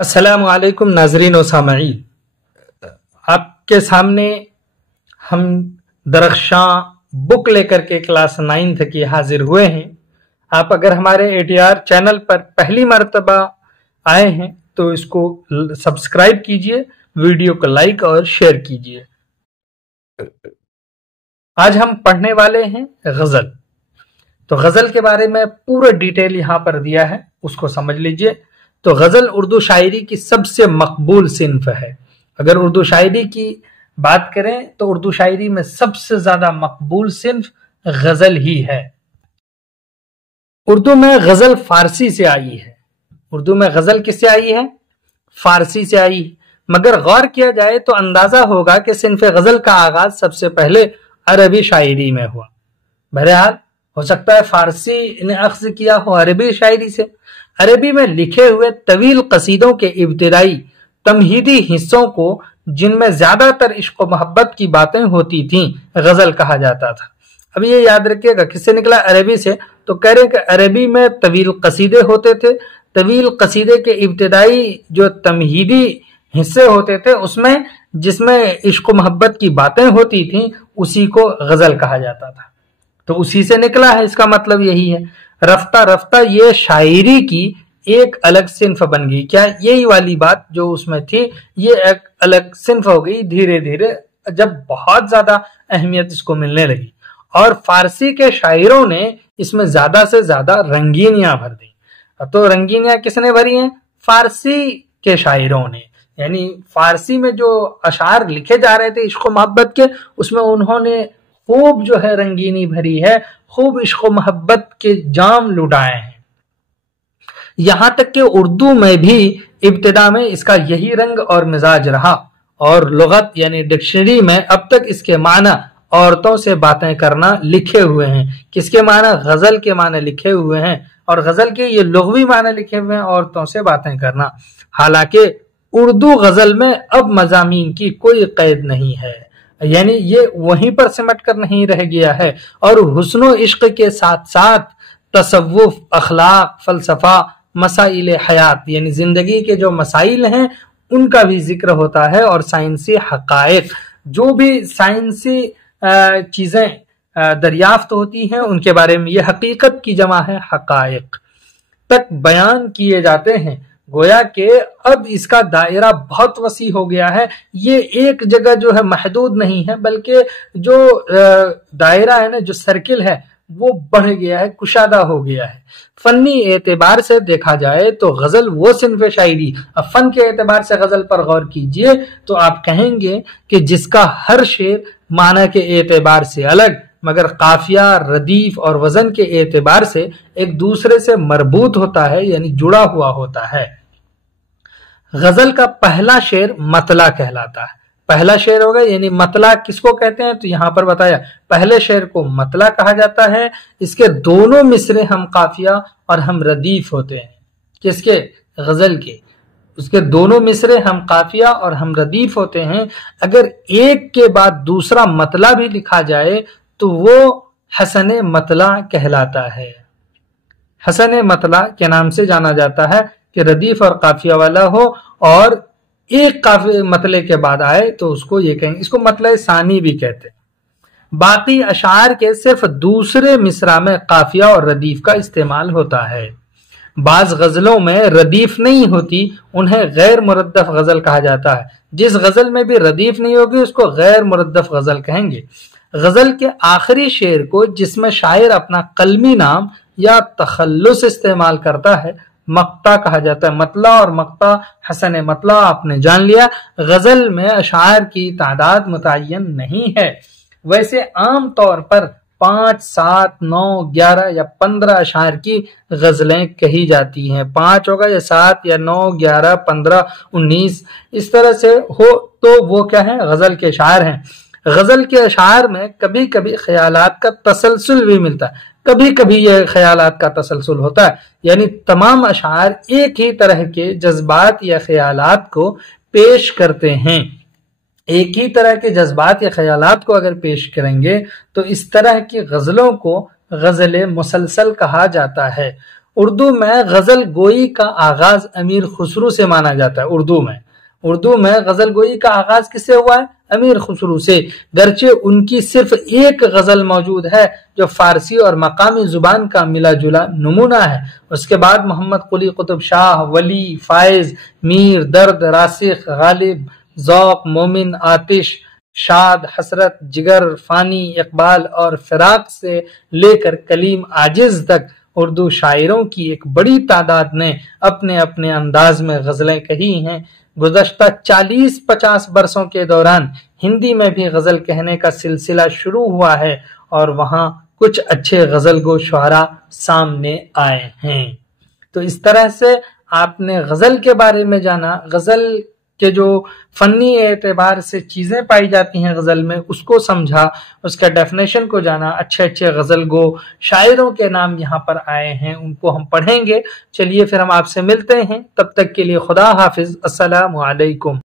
अस्सलाम वालेकुम नाजरीन व सामईन, आपके सामने हम दरख्शां बुक लेकर के क्लास 9th की हाजिर हुए हैं। आप अगर हमारे ATR चैनल पर पहली मर्तबा आए हैं तो इसको सब्सक्राइब कीजिए, वीडियो को लाइक और शेयर कीजिए। आज हम पढ़ने वाले हैं गज़ल। तो गज़ल के बारे में पूरा डिटेल यहाँ पर दिया है, उसको समझ लीजिए। तो गज़ल उर्दू शायरी की सबसे मकबूल सिन्फ है। अगर उर्दू शायरी की बात करें तो उर्दू शायरी में सबसे ज्यादा मकबूल सिन्फ गज़ल ही है। उर्दू में गज़ल फारसी से आई है। उर्दू में गज़ल किससे आई है? फारसी से आई। मगर गौर किया जाए तो अंदाजा होगा कि सिन्फ गज़ल का आगाज सबसे पहले अरबी शायरी में हुआ। बहरहाल हो सकता है फारसी ने अख्ज़ किया हो अरबी शायरी से। अरबी में लिखे हुए तवील कसीदों के इब्तिदाई तमहीदी हिस्सों को, जिनमें ज्यादातर इश्क व मोहब्बत की बातें होती थीं, गज़ल कहा जाता था। अब ये याद रखिएगा, किससे निकला? अरबी से। तो कह रहे कि अरबी में तवील कसीदे होते थे। तवील कसीदे के इब्तिदाई जो तमहीदी हिस्से होते थे, उसमें जिसमें इश्क व मोहब्बत की बातें होती थीं, उसी को गज़ल कहा जाता था। तो उसी से निकला है, इसका मतलब यही है। रफ्ता रफ्ता ये शायरी की एक अलग सिन्फ बन गई। क्या यही वाली बात जो उसमें थी, ये एक अलग सिन्फ हो गई धीरे धीरे, जब बहुत ज्यादा अहमियत इसको मिलने लगी। और फारसी के शायरों ने इसमें ज्यादा से ज्यादा रंगीनियां भर दी। तो रंगीनियां किसने भरी हैं? फारसी के शायरों ने। यानी फारसी में जो अशार लिखे जा रहे थे इश्क मोहब्बत के, उसमें उन्होंने खूब जो है रंगीनी भरी है, खूब इश्क मोहब्बत के जाम लुटाए हैं। यहां तक कि उर्दू में भी इब्तिदा में इसका यही रंग और मिजाज रहा। और लुगत यानी डिक्शनरी में अब तक इसके माना औरतों से बातें करना लिखे हुए हैं। किसके माना? गजल के माने लिखे हुए हैं। और गजल के ये लुग़वी माने लिखे हुए हैं, औरतों से बातें करना। हालांकि उर्दू गजल में अब मज़ामीन की कोई कैद नहीं है, यानी ये वहीं पर सिमट कर नहीं रह गया है। और हुस्नो इश्क के साथ साथ तसव्वुफ, अखलाक, फलसफा, मसाइल हयात यानी जिंदगी के जो मसाइल हैं उनका भी जिक्र होता है। और साइंसी हकायक, जो भी साइंसी चीजें दरियाफ्त होती हैं, उनके बारे में, ये हकीकत की जमा है हकायक, तक बयान किए जाते हैं। गोया कि अब इसका दायरा बहुत वसी हो गया है। ये एक जगह जो है महदूद नहीं है, बल्कि जो दायरा है ना, जो सर्किल है, वो बढ़ गया है, कुशादा हो गया है। फनी एतबार से देखा जाए तो गजल वो सिन्फ शायरी, अब फन के एतबार से गजल पर गौर कीजिए तो आप कहेंगे कि जिसका हर शेर माना के एतबार से अलग, मगर काफिया, रदीफ और वजन के एतबार से एक दूसरे से मरबूत होता है, यानी जुड़ा हुआ होता है। गजल का पहला शेर मतला कहलाता है। पहला शेर होगा, यानी मतला किसको कहते हैं? तो यहां पर बताया, पहले शेर को मतला कहा जाता है। इसके दोनों मिसरे हम काफिया और हम रदीफ होते हैं। किसके? गजल के। उसके दोनों मिसरे हम काफिया और हम रदीफ होते हैं। अगर एक के बाद दूसरा मतला भी लिखा जाए तो वो हसन मतला कहलाता है। हसन मतला के नाम से जाना जाता है कि रदीफ और काफिया वाला हो और एक काफी मतले के बाद आए तो उसको ये कहेंगे, इसको मतला सानी भी कहते हैं। बाकी अशार के सिर्फ दूसरे मिसरा में काफिया और रदीफ का इस्तेमाल होता है। बाज गजलों में रदीफ नहीं होती, उन्हें गैर मुरद्दफ गजल कहा जाता है। जिस गजल में भी रदीफ नहीं होगी उसको गैर मुरद्दफ गजल कहेंगे। गजल के आखिरी शेर को, जिसमें शायर अपना कलमी नाम या तखल्लुस इस्तेमाल करता है, मक्ता कहा जाता है। मतला और मक्ता, हसन मतला आपने जान लिया। गजल में अशार की तादाद मुतय्यन नहीं है। वैसे आम तौर पर 5, 7, 9, 11 या 15 अशार की गजलें कही जाती हैं। 5 होगा या 7 या 9, 11, 15, 19, इस तरह से हो तो वो क्या है? गजल के अशार हैं। गजल के अशार में कभी कभी ख्यालात का तसलसल भी मिलता है, कभी कभी यह ख्यालात का तसलसल होता है। यानी तमाम अशार एक ही तरह के जज्बात या ख्यालात को पेश करते हैं। एक ही तरह के जज्बात या ख्यालात को अगर पेश करेंगे तो इस तरह की गजलों को गजल मुसलसल कहा जाता है। اردو میں غزل گوئی کا آغاز امیر خسرو سے مانا جاتا ہے۔ اردو میں غزل گوئی کا آغاز کس سے ہوا ہے؟ امیر خسرو سے، گرچہ ان کی صرف ایک غزل موجود ہے جو فارسی اور مقامی زبان کا ملا جلا نمونہ ہے۔ اس کے بعد محمد قلی قطب شاہ، ولی، فائز، میر، درد، راسخ، غالب، ذوق، مومن، آتش، شاد، حسرت، جگر، فانی، اقبال اور فراق سے لے کر کلیم عاجز تک اردو شاعروں کی ایک بڑی تعداد نے اپنے اپنے انداز میں غزلیں کہی ہیں۔ گزشتہ 40-50 برسوں کے دوران ہندی میں بھی غزل کہنے کا سلسلہ شروع ہوا ہے اور وہاں کچھ اچھے غزل گو شعراء سامنے آئے ہیں۔ تو اس طرح سے آپ نے غزل کے بارے میں جانا، غزل کے جو فنی اعتبار سے چیزیں پائی جاتی ہیں غزل میں اس کو سمجھا، اس کا ڈیفینیشن کو جانا، اچھے اچھے غزل گو شاعروں کے نام یہاں پر آئے ہیں ان کو ہم پڑھیں گے۔ چلیے پھر ہم آپ سے ملتے ہیں، تب تک کے لیے خدا حافظ، السلام علیکم۔